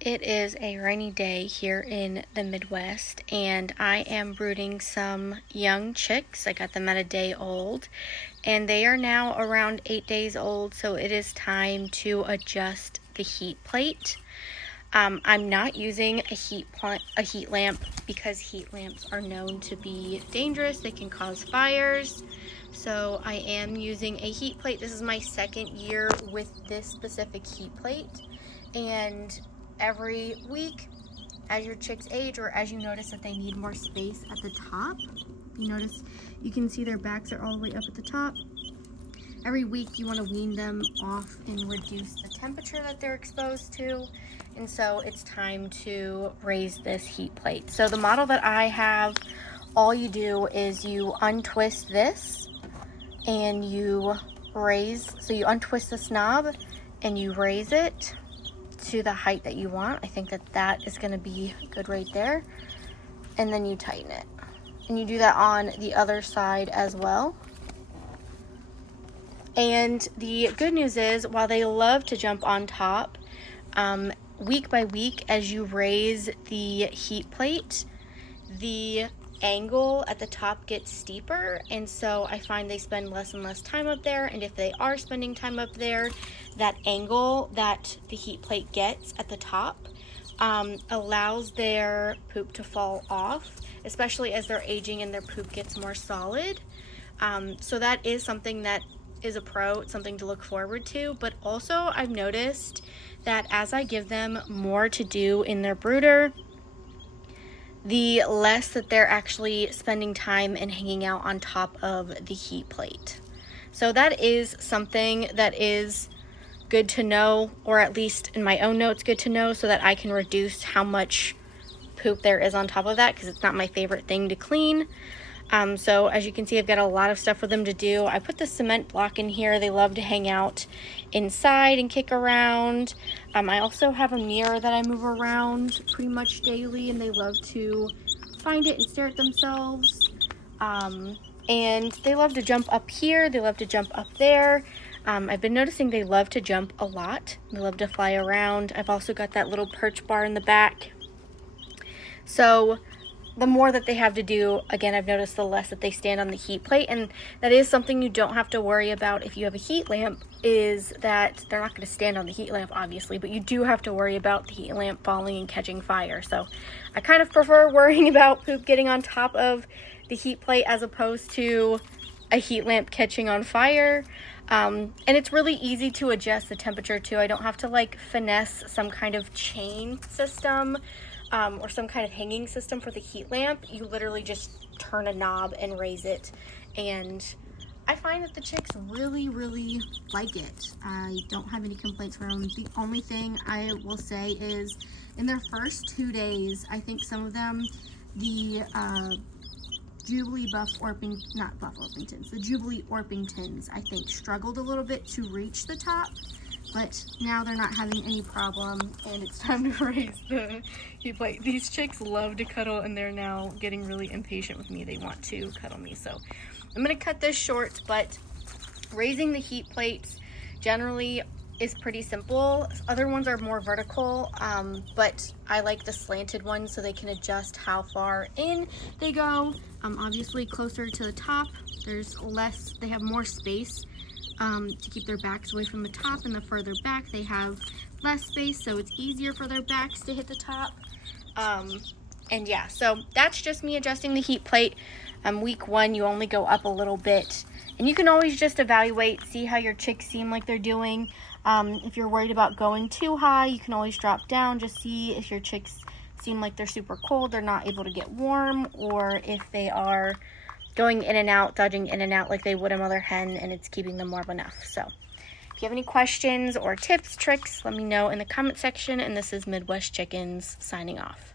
It is a rainy day here in the Midwest, and I am brooding some young chicks. I got them at a day old, and they are now around 8 days old, so it is time to adjust the heat plate. I'm not using a heat lamp because heat lamps are known to be dangerous. They can cause fires. So I am using a heat plate. This is my second year with this specific heat plate, and every week as your chicks age, or as you notice that they need more space at the top, you can see their backs are all the way up at the top. Every week you want to wean them off and reduce the temperature that they're exposed to, and so it's time to raise this heat plate. So the model that I have, all you do is you untwist this and you raise, so you untwist this knob and you raise it to the height that you want. I think that is going to be good right there, and then you tighten it, and you do that on the other side as well. And the good news is, while they love to jump on top, week by week as you raise the heat plate, the angle at the top gets steeper, and so I find they spend less and less time up there, and if they are spending time up there, that angle that the heat plate gets at the top allows their poop to fall off, especially as they're aging and their poop gets more solid. So that is something that is a pro, it's something to look forward to. But also I've noticed that as I give them more to do in their brooder, the less that they're actually spending time and hanging out on top of the heat plate. So that is something that is good to know, or at least in my own notes good to know, so that I can reduce how much poop there is on top of that, because it's not my favorite thing to clean. So as you can see, I've got a lot of stuff for them to do. I put the cement block in here. They love to hang out inside and kick around. I also have a mirror that I move around pretty much daily, and they love to find it and stare at themselves. And they love to jump up here. They love to jump up there. I've been noticing they love to jump a lot. They love to fly around. I've also got that little perch bar in the back. So the more that they have to do, again, I've noticed the less that they stand on the heat plate, and that is something you don't have to worry about if you have a heat lamp, is that they're not going to stand on the heat lamp, obviously, but you do have to worry about the heat lamp falling and catching fire. So I kind of prefer worrying about poop getting on top of the heat plate as opposed to a heat lamp catching on fire. And it's really easy to adjust the temperature too. I don't have to like finesse some kind of chain system or some kind of hanging system for the heat lamp. You literally just turn a knob and raise it, and I find that the chicks really like it. I don't have any complaints from them. The only thing I will say is, in their first 2 days, I think some of them, the Jubilee Orpingtons, I think, struggled a little bit to reach the top, but now they're not having any problem, and it's time to raise the heat plate. These chicks love to cuddle, and they're now getting really impatient with me. They want to cuddle me, so I'm going to cut this short. But raising the heat plates generally is pretty simple. Other ones are more vertical, but I like the slanted ones so they can adjust how far in they go. Obviously closer to the top, they have more space to keep their backs away from the top, and the further back they have less space, so it's easier for their backs to hit the top. And yeah, so that's just me adjusting the heat plate. Week 1 you only go up a little bit, and you can always just evaluate, see how your chicks seem like they're doing. If you're worried about going too high, you can always drop down, just see if your chicks seem like they're super cold, they're not able to get warm, or if they are going in and out, dodging in and out like they would a mother hen, and it's keeping them warm enough. So if you have any questions or tips, tricks, let me know in the comment section. And this is Midwest Chickens signing off.